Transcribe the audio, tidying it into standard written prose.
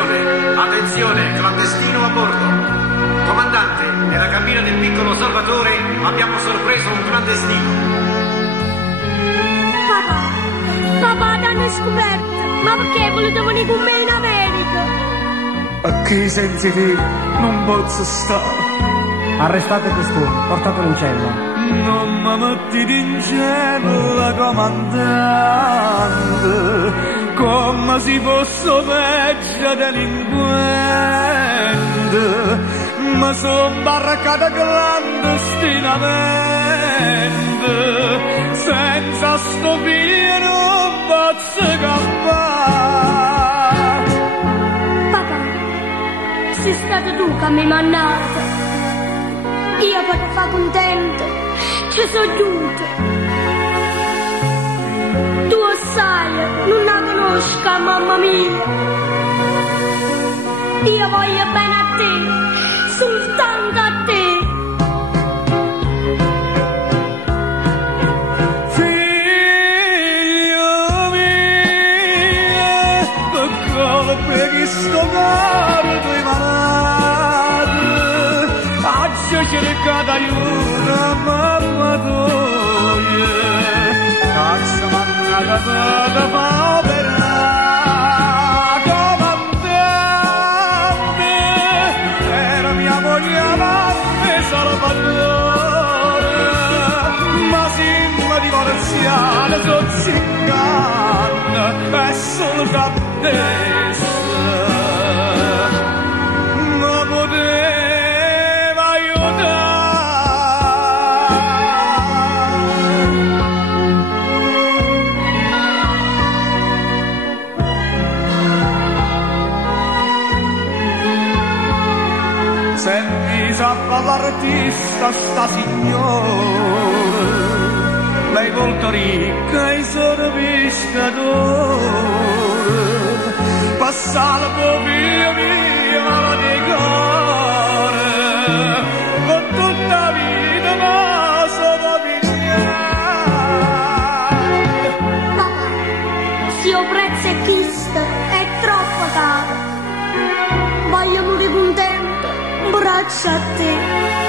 Attenzione, attenzione, clandestino a bordo. Comandante, nella cabina del piccolo Salvatore abbiamo sorpreso un clandestino. Papà, t'hanno scoperto. Ma perché hai voluto venire con me in America? A che sensi te non posso stare? Arrestate quest'uomo, portatelo in cella. Non mi mettete in cella, comandante, come se fosse peggio delinquente. Mi son barricata clandestinamente, senza stupire non posso scappare. Papà, sei stato tu che mi hai mandato. Io per te fa contento, ci sono giunto. Tu sai, non la conosco, mamma mia. Io voglio bene a te, soltanto a te. Figlio mio, per colpa che sto caro tu hai malato, oggi ho cercato aiuto a mamma tua, cazzo mannata per povera. Ma sembra divorziata, sono zingana, è solo cattessa. Ma poteva aiutare. Senti, sappa l'artista sta signora, lei molto ricca e sono pescatore, passa la povera mia ma di cuore, con tutta la vita ma sono miliardi. Papà, se io prezzo è Cristo, è troppo caro. Voglio morire contento, un braccio a te.